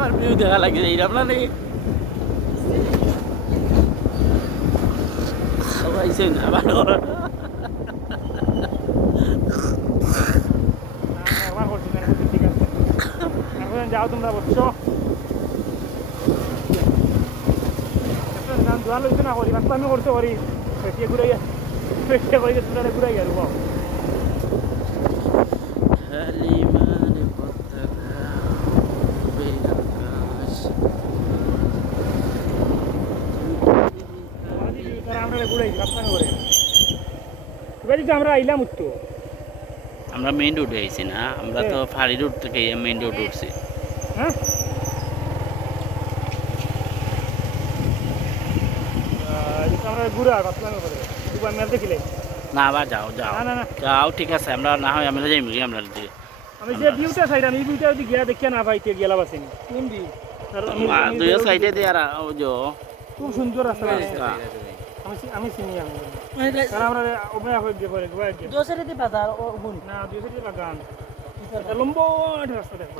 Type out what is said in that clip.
আর view দেখা লাগে সবাইছে না ভালো একবার করছি না এখন যাও তোমরা বসছো দোয়া লইছে না করি আমি করতে পারি ঘুরাইয়া ঘুরাইয়া রুবা রাস্তা করে এবার যদি আমরা আইলাম উঠতো আমরা মেইন রোডে আইছি না আমরা তো ফাড়ি রোড থেকে মেইন রোড উঠছি। হ্যাঁ। আমরা ঘুরা রাস্তা করে দুবার মেল দেখিলে। না আবার যাও যাও। না না না। যাও ঠিক আছে আমরা না হয় আমরা যাই মুগি আমরা দিকে আমি যে ভিউটা চাইলাম এই ভিউটা যদি গিয়া দেখিয়া না পাইতে গেলা বাসিনি। কোন ভিউ দুই সাইডে দিয়ে আর ও যো খুব সুন্দর রাস্তা রাস্তা। আমি আমি চিনি আমি কারণ আমরা অভয়া হয়ে গিয়ে পরে গোয়া দোসরে দি বাজার ও হুন না দুই সাইডে লাগান লম্বা রাস্তা দেখব।